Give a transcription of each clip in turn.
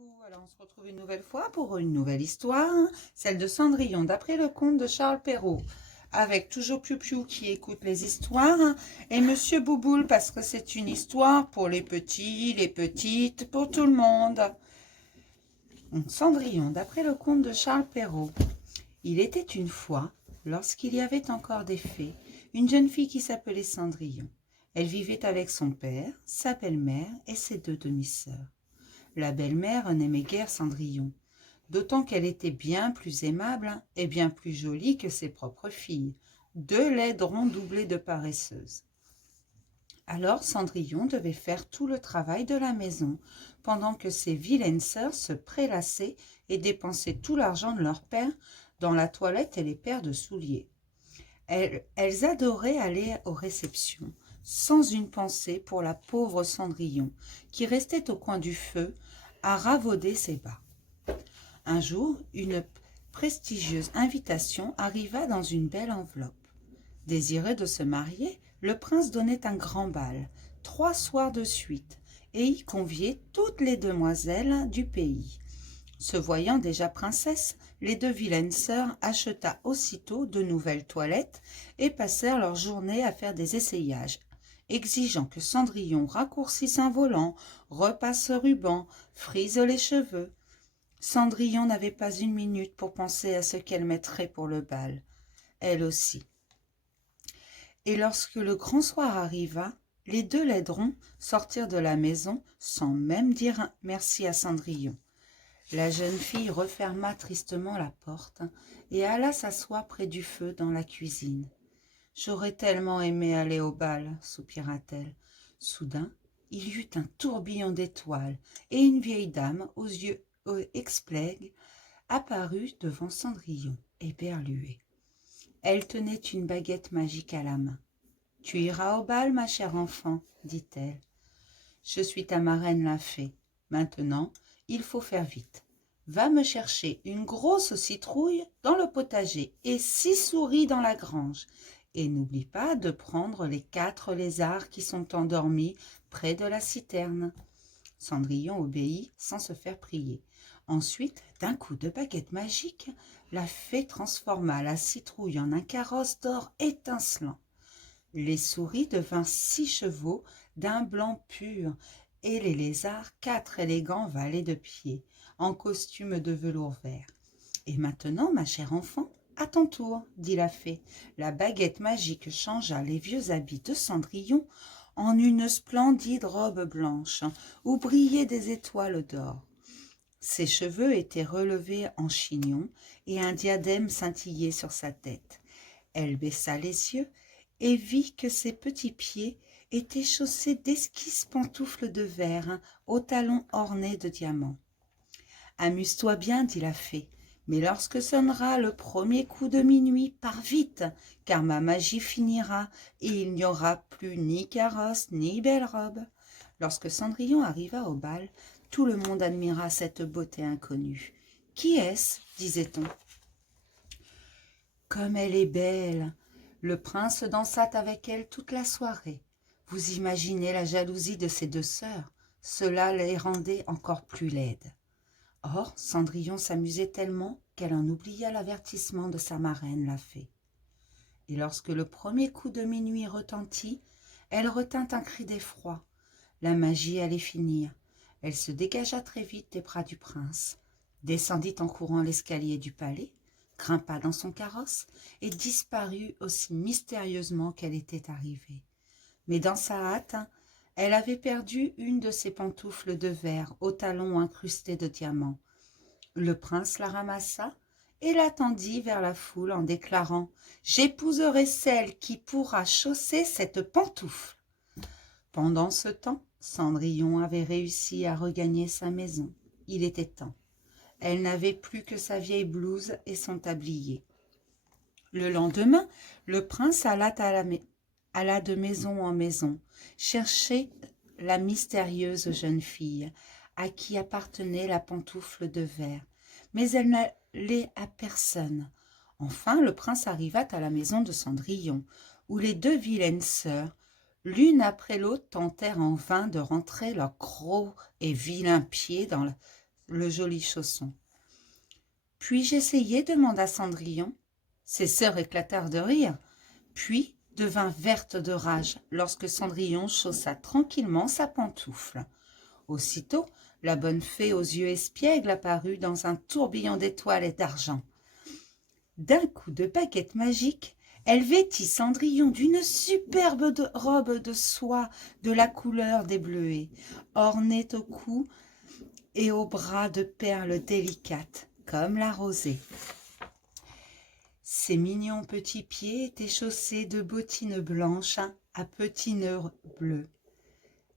Coucou, alors on se retrouve une nouvelle fois pour une nouvelle histoire, celle de Cendrillon d'après le conte de Charles Perrault, avec toujours Piou-Piou qui écoute les histoires et Monsieur Bouboule parce que c'est une histoire pour les petits, les petites, pour tout le monde. Donc, Cendrillon d'après le conte de Charles Perrault. Il était une fois, lorsqu'il y avait encore des fées, une jeune fille qui s'appelait Cendrillon. Elle vivait avec son père, sa belle-mère et ses deux demi-sœurs. La belle-mère n'aimait guère Cendrillon, d'autant qu'elle était bien plus aimable et bien plus jolie que ses propres filles, deux laiderons doublés de paresseuses. Alors Cendrillon devait faire tout le travail de la maison, pendant que ses vilaines sœurs se prélassaient et dépensaient tout l'argent de leur père dans la toilette et les paires de souliers. Elles adoraient aller aux réceptions, sans une pensée pour la pauvre Cendrillon, qui restait au coin du feu à ravauder ses bas. Un jour, une prestigieuse invitation arriva dans une belle enveloppe. Désireux de se marier, le prince donnait un grand bal, 3 soirs de suite, et y conviait toutes les demoiselles du pays. Se voyant déjà princesses, les deux vilaines sœurs acheta aussitôt de nouvelles toilettes et passèrent leur journée à faire des essayages, exigeant que Cendrillon raccourcisse un volant, repasse ruban, frise les cheveux. Cendrillon n'avait pas une minute pour penser à ce qu'elle mettrait pour le bal, elle aussi. Et lorsque le grand soir arriva, les deux laiderons sortirent de la maison sans même dire merci à Cendrillon. La jeune fille referma tristement la porte et alla s'asseoir près du feu dans la cuisine. « J'aurais tellement aimé aller au bal, soupira-t-elle. Soudain, il y eut un tourbillon d'étoiles et une vieille dame aux yeux explègues apparut devant Cendrillon, éberluée. Elle tenait une baguette magique à la main. « Tu iras au bal, ma chère enfant, dit-elle. Je suis ta marraine la fée. Maintenant, il faut faire vite. Va me chercher une grosse citrouille dans le potager et 6 souris dans la grange. Et n'oublie pas de prendre les 4 lézards qui sont endormis près de la citerne. » Cendrillon obéit sans se faire prier. Ensuite, d'un coup de baguette magique, la fée transforma la citrouille en un carrosse d'or étincelant. Les souris devinrent 6 chevaux d'un blanc pur, et les lézards 4 élégants valets de pied, en costume de velours vert. « Et maintenant, ma chère enfant, à ton tour, dit la fée. La baguette magique changea les vieux habits de Cendrillon en une splendide robe blanche, où brillaient des étoiles d'or. Ses cheveux étaient relevés en chignon, et un diadème scintillait sur sa tête. Elle baissa les yeux et vit que ses petits pieds étaient chaussés d'esquisses pantoufles de verre aux talons ornés de diamants. « Amuse-toi bien, dit la fée, mais lorsque sonnera le premier coup de minuit, pars vite, car ma magie finira et il n'y aura plus ni carrosse ni belle robe. » Lorsque Cendrillon arriva au bal, tout le monde admira cette beauté inconnue. « Qui est-ce » disait-on. « Comme elle est belle !» Le prince dansa avec elle toute la soirée. Vous imaginez la jalousie de ses 2 sœurs. Cela les rendait encore plus laides. Or, Cendrillon s'amusait tellement qu'elle en oublia l'avertissement de sa marraine, la fée. Et lorsque le premier coup de minuit retentit, elle retint un cri d'effroi. La magie allait finir. Elle se dégagea très vite des bras du prince, descendit en courant l'escalier du palais, grimpa dans son carrosse et disparut aussi mystérieusement qu'elle était arrivée. Mais dans sa hâte, elle avait perdu une de ses pantoufles de verre aux talons incrustés de diamants. Le prince la ramassa et la tendit vers la foule en déclarant « J'épouserai celle qui pourra chausser cette pantoufle. » Pendant ce temps, Cendrillon avait réussi à regagner sa maison. Il était temps. Elle n'avait plus que sa vieille blouse et son tablier. Le lendemain, le prince alla de maison en maison, chercher la mystérieuse jeune fille, à qui appartenait la pantoufle de verre, mais elle n'allait à personne. Enfin, le prince arriva à la maison de Cendrillon, où les 2 vilaines sœurs, l'une après l'autre, tentèrent en vain de rentrer leurs gros et vilains pieds dans le joli chausson. « Puis-je essayer ?» demanda Cendrillon. Ses sœurs éclatèrent de rire, puis devint verte de rage lorsque Cendrillon chaussa tranquillement sa pantoufle. Aussitôt, la bonne fée aux yeux espiègles apparut dans un tourbillon d'étoiles et d'argent. D'un coup de baguette magique, elle vêtit Cendrillon d'une superbe robe de soie de la couleur des bleuets, ornée au cou et aux bras de perles délicates, comme la rosée. Ses mignons petits pieds étaient chaussés de bottines blanches à petits nœuds bleus.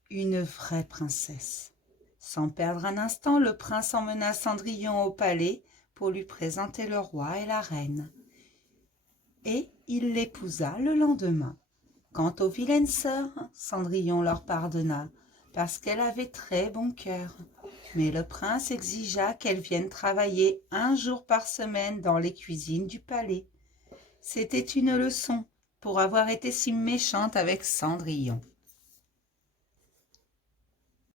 Une vraie princesse. Sans perdre un instant, le prince emmena Cendrillon au palais pour lui présenter le roi et la reine. Et il l'épousa le lendemain. Quant aux vilaines sœurs, Cendrillon leur pardonna, parce qu'elle avait très bon cœur. Mais le prince exigea qu'elles viennent travailler 1 jour par semaine dans les cuisines du palais. C'était une leçon pour avoir été si méchante avec Cendrillon.